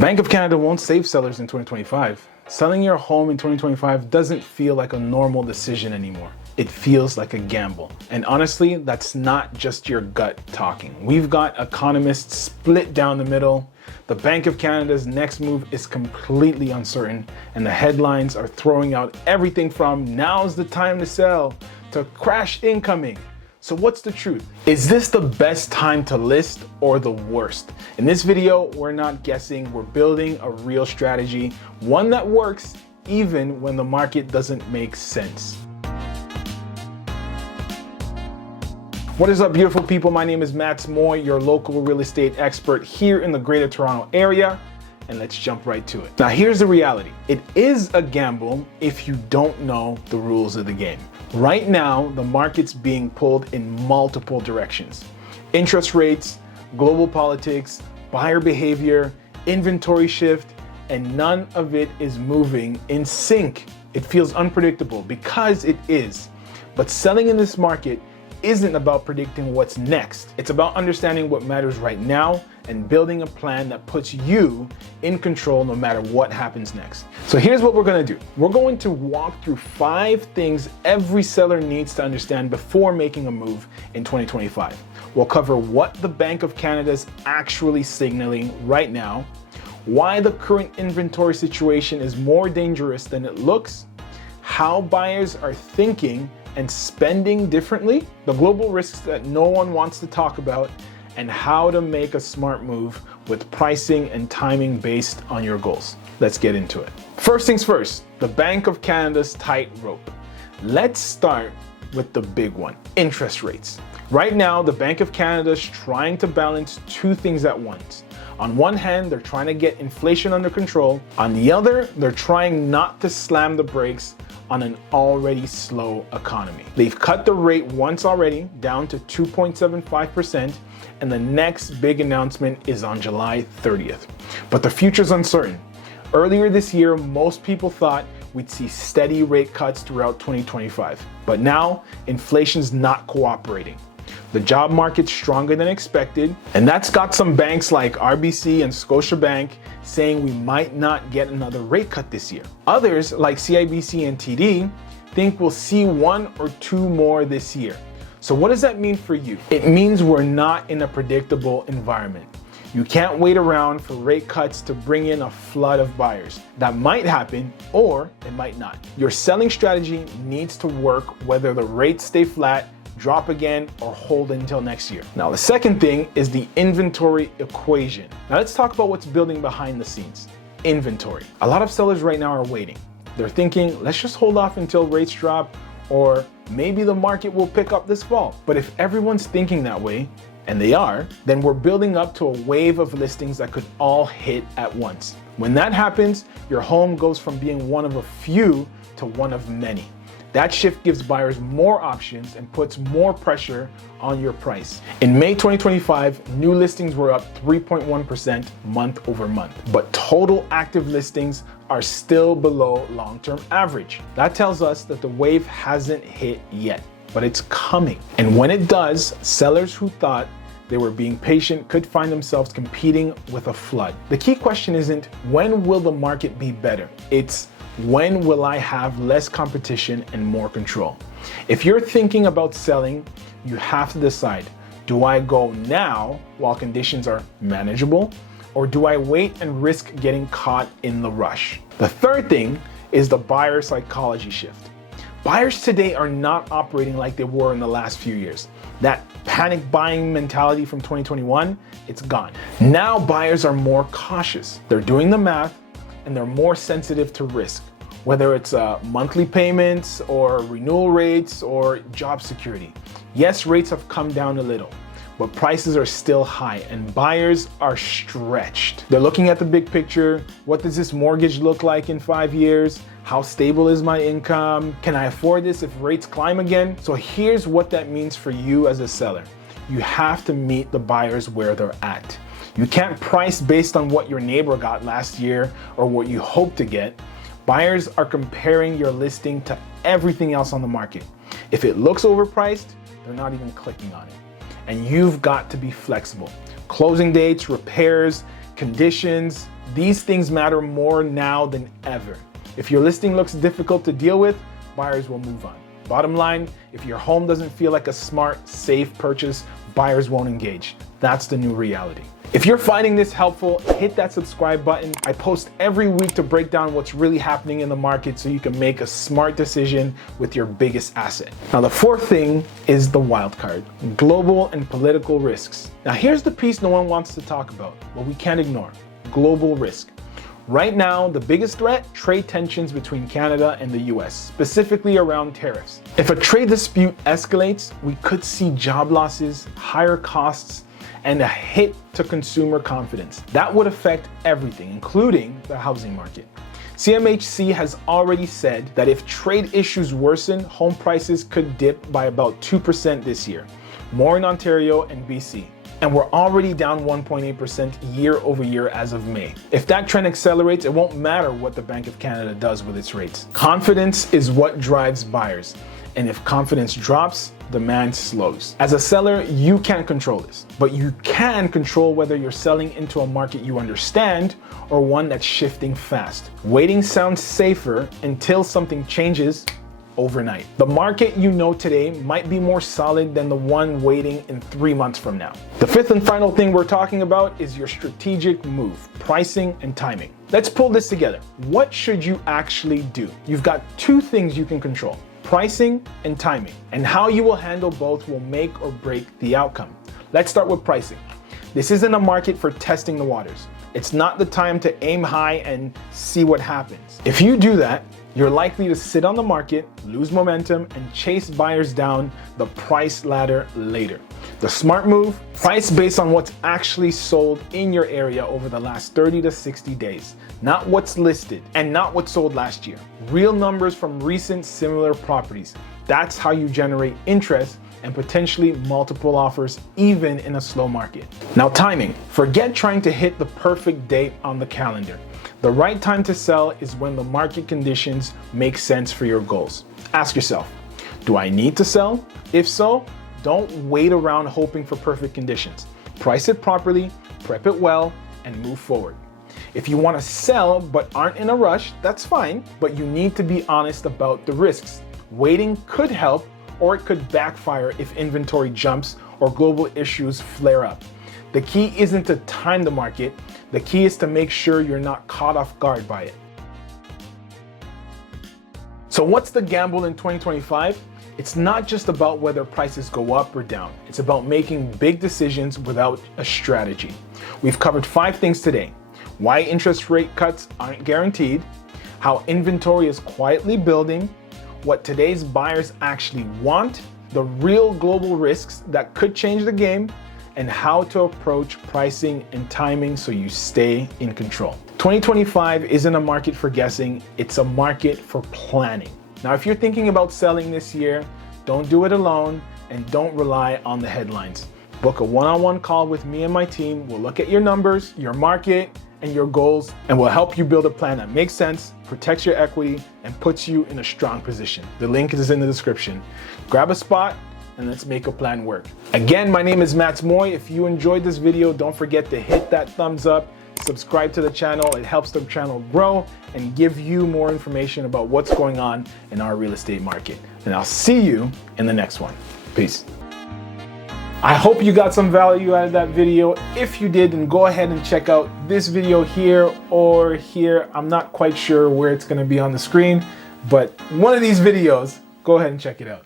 Bank of Canada won't save sellers in 2025. Selling your home in 2025 doesn't feel like a normal decision anymore. It feels like a gamble. And honestly, that's not just your gut talking. We've got economists split down the middle. The Bank of Canada's next move is completely uncertain, and the headlines are throwing out everything from "now's the time to sell" to "crash incoming." So what's the truth? Is this the best time to list or the worst? In this video, we're not guessing, we're building a real strategy, one that works even when the market doesn't make sense. What is up, beautiful people? My name is Matt Moy, your local real estate expert here in the Greater Toronto area, and let's jump right to it. Now, here's the reality. It is a gamble if you don't know the rules of the game. Right now, the market's being pulled in multiple directions. Interest rates, global politics, buyer behavior, inventory shift, and none of it is moving in sync. It feels unpredictable because it is. But selling in this market isn't about predicting what's next. It's about understanding what matters right now and building a plan that puts you in control no matter what happens next. So here's what we're gonna do. We're going to walk through 5 things every seller needs to understand before making a move in 2025. We'll cover what the Bank of Canada is actually signaling right now, why the current inventory situation is more dangerous than it looks, how buyers are thinking and spending differently, the global risks that no one wants to talk about, and how to make a smart move with pricing and timing based on your goals. Let's get into it. First things first, the Bank of Canada's tightrope. Let's start with the big one, interest rates. Right now, the Bank of Canada is trying to balance 2 things at once. On one hand, they're trying to get inflation under control. On the other, they're trying not to slam the brakes on an already slow economy. They've cut the rate once already, down to 2.75%, and the next big announcement is on July 30th. But the future's uncertain. Earlier this year, most people thought we'd see steady rate cuts throughout 2025. But now, inflation's not cooperating. The job market's stronger than expected, and that's got some banks like RBC and Scotiabank saying we might not get another rate cut this year. Others, like CIBC and TD, think we'll see 1 or 2 more this year. So what does that mean for you? It means we're not in a predictable environment. You can't wait around for rate cuts to bring in a flood of buyers. That might happen, or it might not. Your selling strategy needs to work whether the rates stay flat, drop again, or hold until next year. Now, the second thing is the inventory equation. Now let's talk about what's building behind the scenes. Inventory. A lot of sellers right now are waiting. They're thinking, let's just hold off until rates drop, or maybe the market will pick up this fall. But if everyone's thinking that way, and they are, then we're building up to a wave of listings that could all hit at once. When that happens, your home goes from being one of a few to one of many. That shift gives buyers more options and puts more pressure on your price. In May 2025, new listings were up 3.1% month over month, but total active listings are still below long-term average. That tells us that the wave hasn't hit yet, but it's coming. And when it does, sellers who thought they were being patient could find themselves competing with a flood. The key question isn't when will the market be better? It's when will I have less competition and more control? If you're thinking about selling, you have to decide, do I go now while conditions are manageable, or do I wait and risk getting caught in the rush? The third thing is the buyer psychology shift. Buyers today are not operating like they were in the last few years. That panic buying mentality from 2021, it's gone. Now buyers are more cautious. They're doing the math, and they're more sensitive to risk, whether it's monthly payments or renewal rates or job security. Yes, rates have come down a little, but prices are still high and buyers are stretched. They're looking at the big picture. What does this mortgage look like in 5 years? How stable is my income? Can I afford this if rates climb again? So here's what that means for you as a seller. You have to meet the buyers where they're at. You can't price based on what your neighbor got last year or what you hope to get. Buyers are comparing your listing to everything else on the market. If it looks overpriced, they're not even clicking on it. And you've got to be flexible. Closing dates, repairs, conditions, These things matter more now than ever. If your listing looks difficult to deal with, buyers will move on. Bottom line, if your home doesn't feel like a smart, safe purchase, buyers won't engage. That's the new reality. If you're finding this helpful, hit that subscribe button. I post every week to break down what's really happening in the market so you can make a smart decision with your biggest asset. Now, the fourth thing is the wild card, global and political risks. Now, here's the piece no one wants to talk about, but we can't ignore, global risk. Right now, the biggest threat, trade tensions between Canada and the US, specifically around tariffs. If a trade dispute escalates, we could see job losses, higher costs, and a hit to consumer confidence. That would affect everything, including the housing market. CMHC has already said that if trade issues worsen, home prices could dip by about 2% this year, more in Ontario and BC. And we're already down 1.8% year over year as of May. If that trend accelerates, it won't matter what the Bank of Canada does with its rates. Confidence is what drives buyers. And if confidence drops, demand slows. As a seller, you can't control this, but you can control whether you're selling into a market you understand or one that's shifting fast. Waiting sounds safer until something changes overnight. The market you know today might be more solid than the one waiting in 3 months from now. The fifth and final thing we're talking about is your strategic move, pricing and timing. Let's pull this together. What should you actually do? You've got two things you can control: pricing and timing, and how you will handle both will make or break the outcome. Let's start with pricing. This isn't a market for testing the waters. It's not the time to aim high and see what happens. If you do that, you're likely to sit on the market, lose momentum, and chase buyers down the price ladder later. The smart move, price based on what's actually sold in your area over the last 30 to 60 days, not what's listed and not what sold last year. Real numbers from recent similar properties. That's how you generate interest and potentially multiple offers even in a slow market. Now, timing. Forget trying to hit the perfect date on the calendar. The right time to sell is when the market conditions make sense for your goals. Ask yourself, do I need to sell? If so, don't wait around hoping for perfect conditions. Price it properly, prep it well, and move forward. If you want to sell but aren't in a rush, that's fine, but you need to be honest about the risks. Waiting could help, or it could backfire if inventory jumps or global issues flare up. The key isn't to time the market, the key is to make sure you're not caught off guard by it. So what's the gamble in 2025? It's not just about whether prices go up or down. It's about making big decisions without a strategy. We've covered 5 things today: why interest rate cuts aren't guaranteed, how inventory is quietly building, what today's buyers actually want, the real global risks that could change the game, and how to approach pricing and timing so you stay in control. 2025 isn't a market for guessing, it's a market for planning. Now, if you're thinking about selling this year, don't do it alone and don't rely on the headlines. Book a one-on-one call with me and my team. We'll look at your numbers, your market, and your goals, and we'll help you build a plan that makes sense, protects your equity, and puts you in a strong position. The link is in the description. Grab a spot and let's make a plan work. Again, my name is Matt Moy. If you enjoyed this video, don't forget to hit that thumbs up, subscribe to the channel. It helps the channel grow and give you more information about what's going on in our real estate market. And I'll see you in the next one. Peace. I hope you got some value out of that video. If you did, then go ahead and check out this video here or here. I'm not quite sure where it's gonna be on the screen, but one of these videos, go ahead and check it out.